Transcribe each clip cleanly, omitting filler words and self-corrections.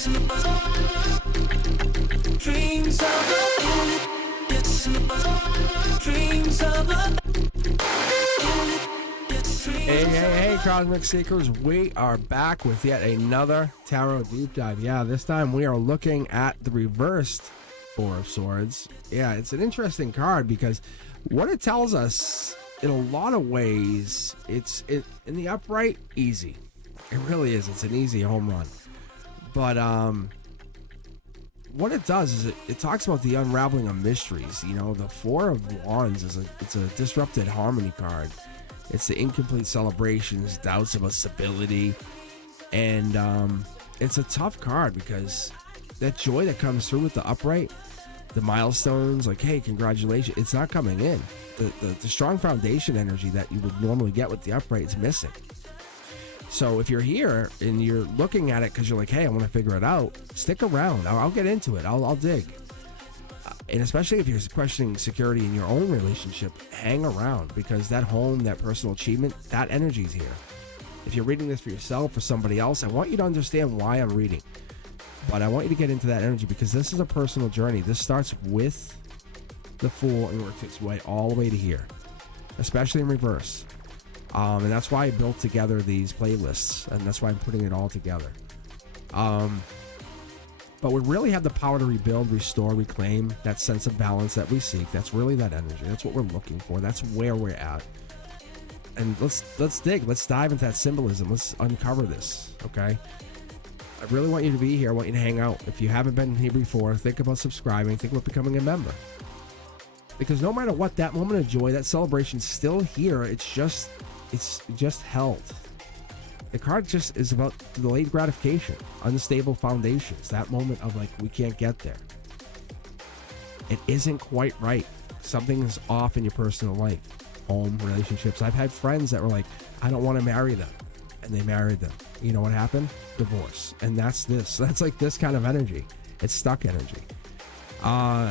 Dreams of Hey, Cosmic Seekers, we are back with yet another Tarot Deep Dive. Yeah, this time we are looking at the reversed Four of Swords. Yeah, it's an interesting card because what it tells us, in a lot of ways, in the upright, easy. It really is. It's an easy home run. But what it does is it talks about the unraveling of mysteries. You know, the Four of Wands it's a disrupted harmony card. It's the incomplete celebrations, doubts about stability, and it's a tough card because that joy that comes through with the upright, the milestones, like, hey, congratulations, it's not coming in. The strong foundation energy that you would normally get with the upright is missing. So if you're here and you're looking at it because you're like, hey, I want to figure it out, stick around. I'll get into it. I'll dig. And especially if you're questioning security in your own relationship, hang around, because that home, that personal achievement, that energy is here. If you're reading this for yourself or somebody else, I want you to understand why I'm reading. But I want you to get into that energy because this is a personal journey. This starts with the Fool and works its way all the way to here, especially in reverse. And that's why I built together these playlists, and that's why I'm putting it all together. But we really have the power to rebuild, restore, reclaim that sense of balance that we seek. That's really that energy. That's what we're looking for. That's where we're at. And let's dig. Let's dive into that symbolism. Let's uncover this, okay? I really want you to be here. I want you to hang out. If you haven't been here before, think about subscribing. Think about becoming a member. Because no matter what, that moment of joy, that celebration's still here. It's just held. The card just is about delayed gratification, unstable foundations, that moment of like, we can't get there. It isn't quite right. Something's off in your personal life, home, relationships. I've had friends that were like, I don't want to marry them. And they married them. You know what happened? Divorce. And that's like this kind of energy. It's stuck energy.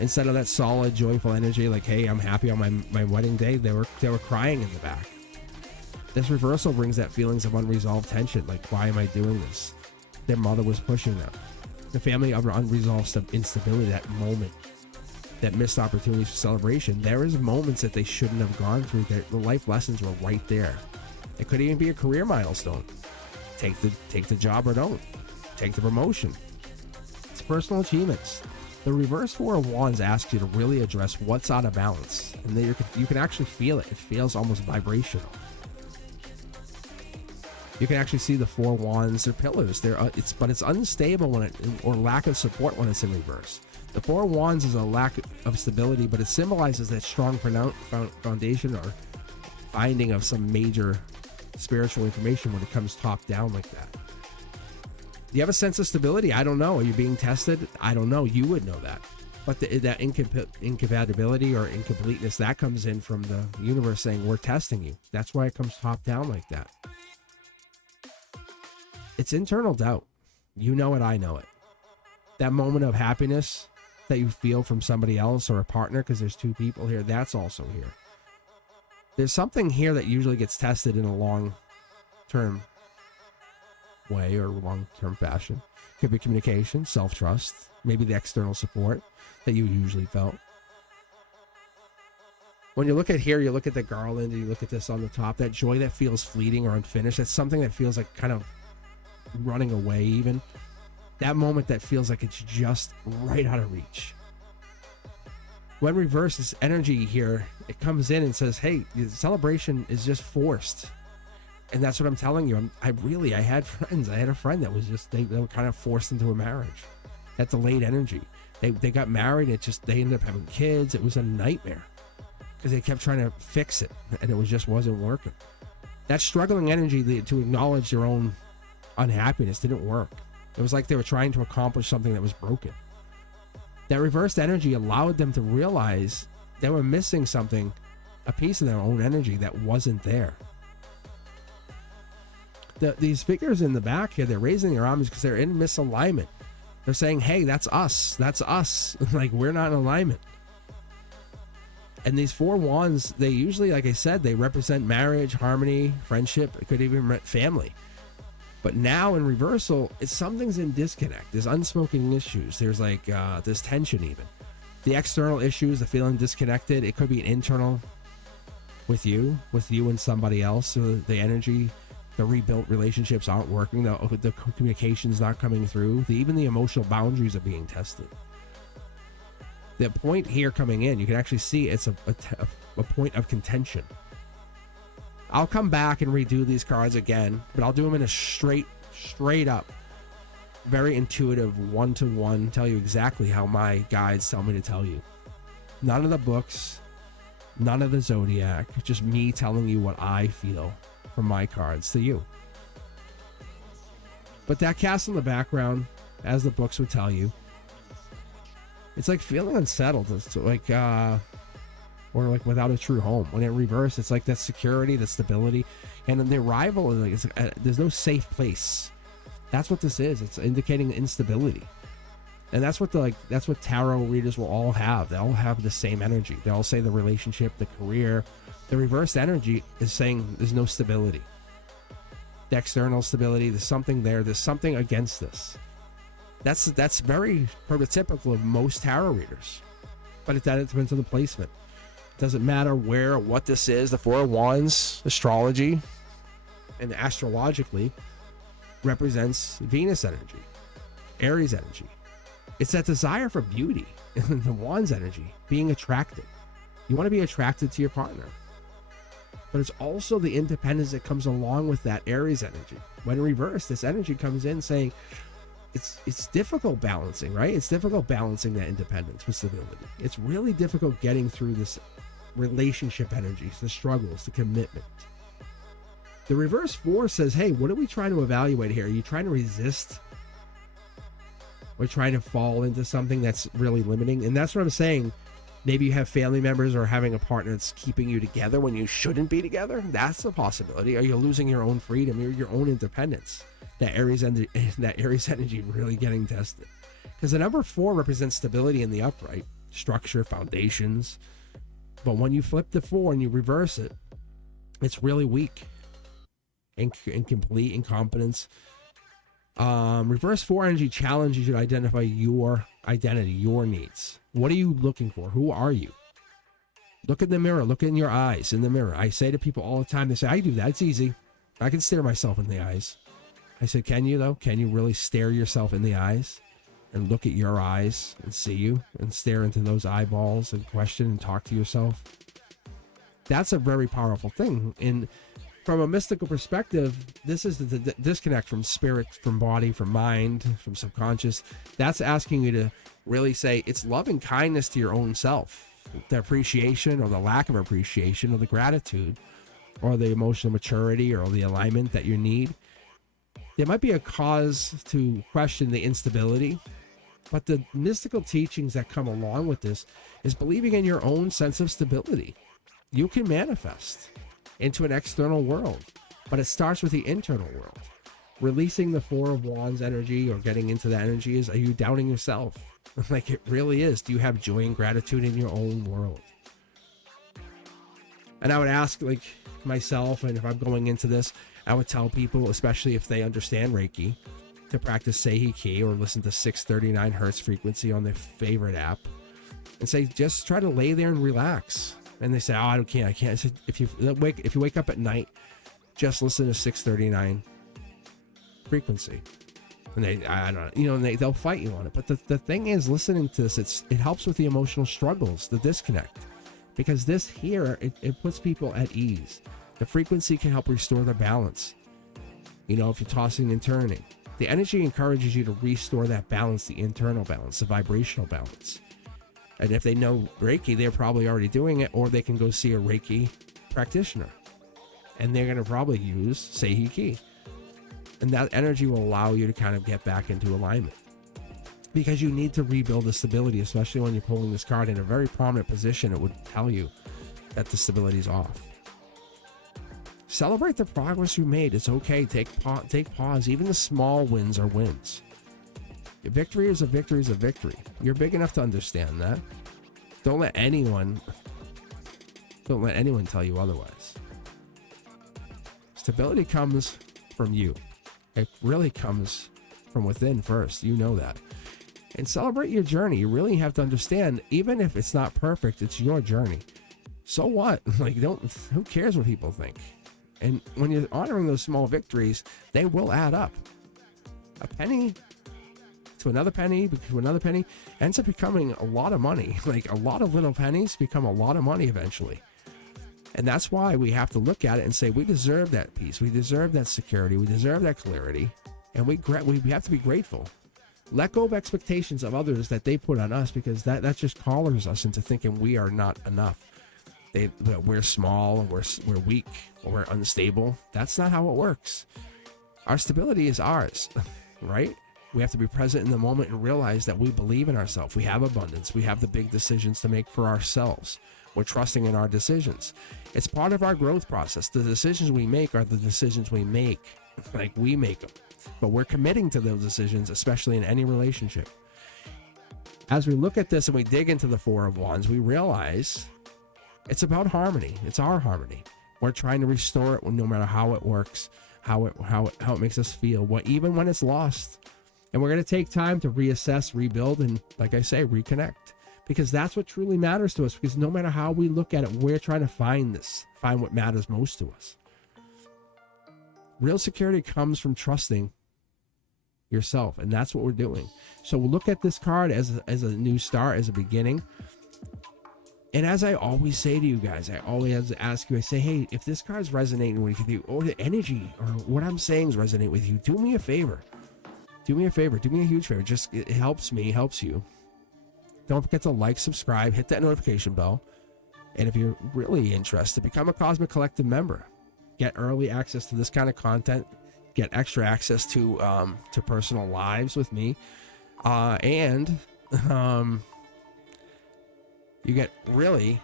Instead of that solid, joyful energy, like, hey, I'm happy on my wedding day, they were crying in the back. This reversal brings that feelings of unresolved tension, like, why am I doing this? Their mother was pushing them. The family of unresolved instability, that moment, that missed opportunities for celebration. There is moments that they shouldn't have gone through. The life lessons were right there. It could even be a career milestone. Take the job or don't. Take the promotion. It's personal achievements. The reverse Four of Wands asks you to really address what's out of balance, and then you can actually feel it. It feels almost vibrational. You can actually see the Four Wands. They're pillars. But it's unstable or lack of support when it's in reverse. The Four Wands is a lack of stability, but it symbolizes that strong foundation or finding of some major spiritual information when it comes top down like that. Do you have a sense of stability? I don't know. Are you being tested? I don't know. You would know that. But that incompatibility or incompleteness, that comes in from the universe saying, we're testing you. That's why it comes top down like that. It's internal doubt. You know it, I know it. That moment of happiness that you feel from somebody else or a partner, because there's two people here, that's also here. There's something here that usually gets tested in a long-term way or long-term fashion. Could be communication, self-trust, maybe the external support that you usually felt. When you look at here, you look at the garland, and you look at this on the top, that joy that feels fleeting or unfinished, that's something that feels like kind of running away even. That moment that feels like it's just right out of reach. When reverse, this energy here, it comes in and says, hey, the celebration is just forced. And that's what I'm telling you. I had friends. I had a friend that was just, they were kind of forced into a marriage. That delayed energy. They got married, and they ended up having kids. It was a nightmare because they kept trying to fix it, and it just wasn't working. That struggling energy to acknowledge their own unhappiness didn't work. It was like they were trying to accomplish something that was broken. That reversed energy allowed them to realize they were missing something, a piece of their own energy that wasn't there. These figures in the back here, they're raising their arms because they're in misalignment. They're saying, hey, that's us. Like, we're not in alignment. And these Four Wands, they usually, like I said, they represent marriage, harmony, friendship. It could even represent family. But now in reversal, it's something's in disconnect. There's unspoken issues. There's like there's tension even. The external issues, the feeling disconnected, it could be an internal with you and somebody else. So the energy, the rebuilt relationships aren't working. The communication's not coming through. Even the emotional boundaries are being tested. The point here coming in, you can actually see it's a point of contention. I'll come back and redo these cards again, but I'll do them in a straight up, very intuitive, one-to-one, tell you exactly how my guides tell me to tell you. None of the books, none of the zodiac, just me telling you what I feel from my cards to you. But that cast in the background, as the books would tell you, it's like feeling unsettled. It's like or like without a true home. When in reverse, it's like that security, the stability, and then the arrival is like there's no safe place. That's what this is. It's indicating instability, and that's what tarot readers will all have. They all have the same energy. They all say the relationship, the career. The reversed energy is saying there's no stability. The external stability. There's something there. There's something against this. That's very prototypical of most tarot readers, but it depends on the placement. It doesn't matter where or what this is. The Four of Wands, astrology, and astrologically represents Venus energy, Aries energy. It's that desire for beauty in the Wands energy, being attracted. You want to be attracted to your partner, but it's also the independence that comes along with that Aries energy. When reversed, this energy comes in saying, it's difficult balancing, right? It's difficult balancing that independence with stability. It's really difficult getting through this relationship energies, the struggles, the commitment. The reverse four says, hey, what are we trying to evaluate here? Are you trying to resist or trying to fall into something that's really limiting? And that's what I'm saying. Maybe you have family members or having a partner that's keeping you together when you shouldn't be together. That's a possibility. Are you losing your own freedom, your own independence? That Aries energy really getting tested. Because the number 4 represents stability in the upright, structure, foundations. But when you flip the 4 and you reverse it, it's really weak, incomplete, incompetence. Reverse 4 energy challenges you to identify your identity, your needs. What are you looking for? Who are you? Look in the mirror. Look in your eyes in the mirror. I say to people all the time, they say, I do that. It's easy. I can stare myself in the eyes. I said, can you though? Can you really stare yourself in the eyes and look at your eyes and see you and stare into those eyeballs and question and talk to yourself? That's a very powerful thing. And from a mystical perspective, this is the disconnect from spirit, from body, from mind, from subconscious. That's asking you to really say it's loving kindness to your own self, the appreciation or the lack of appreciation or the gratitude or the emotional maturity or the alignment that you need. There might be a cause to question the instability, but the mystical teachings that come along with this is believing in your own sense of stability. You can manifest into an external world, but it starts with the internal world. Releasing the 4 of Wands energy or getting into that energy is, are you doubting yourself? Like it really is. Do you have joy and gratitude in your own world? And I would ask like myself, and if I'm going into this, I would tell people, especially if they understand Reiki, to practice Seiki or listen to 639 hertz frequency on their favorite app and say, just try to lay there and relax. And they say, oh, I can't. I said, if you wake up at night, just listen to 639 frequency. And they'll fight you on it. But the thing is, listening to this, it helps with the emotional struggles, the disconnect, because this here, it puts people at ease. The frequency can help restore the balance. If you're tossing and turning, the energy encourages you to restore that balance, the internal balance, the vibrational balance. And if they know Reiki, they're probably already doing it, or they can go see a Reiki practitioner. And they're going to probably use Seiki. And that energy will allow you to kind of get back into alignment. Because you need to rebuild the stability, especially when you're pulling this card in a very prominent position. It would tell you that the stability is off. Celebrate the progress you made. It's okay. Take pause. Even the small wins are wins. A victory is a victory is a victory. You're big enough to understand that. Don't let anyone tell you otherwise. Stability comes from you. It really comes from within first. You know that. And celebrate your journey. You really have to understand, even if it's not perfect, it's your journey. So what? Like, who cares what people think? And when you're honoring those small victories, they will add up. A penny to another penny to another penny ends up becoming a lot of money. Like, a lot of little pennies become a lot of money eventually. And that's why we have to look at it and say, we deserve that peace. We deserve that security. We deserve that clarity. And we have to be grateful. Let go of expectations of others that they put on us, because that just collars us into thinking we are not enough. We're small, and we're weak, or we're unstable. That's not how it works. Our stability is ours, right? We have to be present in the moment and realize that we believe in ourselves. We have abundance. We have the big decisions to make for ourselves. We're trusting in our decisions. It's part of our growth process. The decisions we make are the decisions we make. Like, we make them. But we're committing to those decisions, especially in any relationship. As we look at this and we dig into the Four of Wands, we realize it's about harmony. It's our harmony. We're trying to restore it, no matter how it works, how it makes us feel, even when it's lost. And we're going to take time to reassess, rebuild, and, like I say, reconnect. Because that's what truly matters to us. Because no matter how we look at it, we're trying to find what matters most to us. Real security comes from trusting yourself, and that's what we're doing. So we'll look at this card as a new start, as a beginning. And as I always say to you guys, I always ask you, I say, hey, if this card is resonating with you, or the energy or what I'm saying is resonating with you, do me a favor. Do me a favor. Do me a huge favor. Just, it helps me, helps you. Don't forget to like, subscribe, hit that notification bell. And if you're really interested, become a Cosmic Collective member. Get early access to this kind of content. Get extra access to personal lives with me. And you get really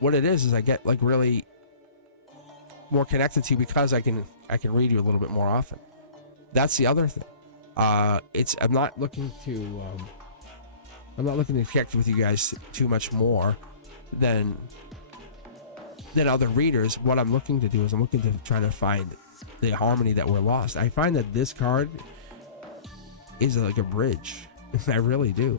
what it is I get like really more connected to you, because I can read you a little bit more often. That's the other thing. I'm not looking to connect with you guys too much more than other readers. What I'm looking to do is I'm looking to try to find the harmony that we're lost. I find that this card is like a bridge. I really do.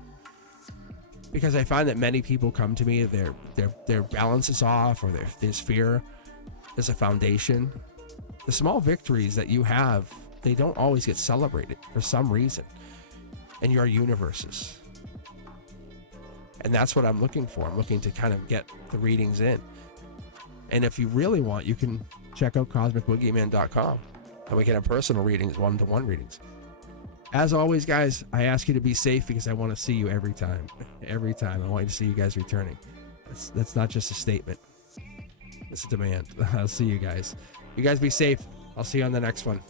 Because I find that many people come to me, their balance is off, or there's fear. There's a foundation. The small victories that you have, they don't always get celebrated for some reason in your universes. And that's what I'm looking for. I'm looking to kind of get the readings in. And if you really want, you can check out cosmicboogeyman.com, and we can have personal readings, one-to-one readings. As always, guys, I ask you to be safe, because I want to see you every time. Every time. I want you to see you guys returning. That's not just a statement. It's a demand. I'll see you guys. You guys be safe. I'll see you on the next one.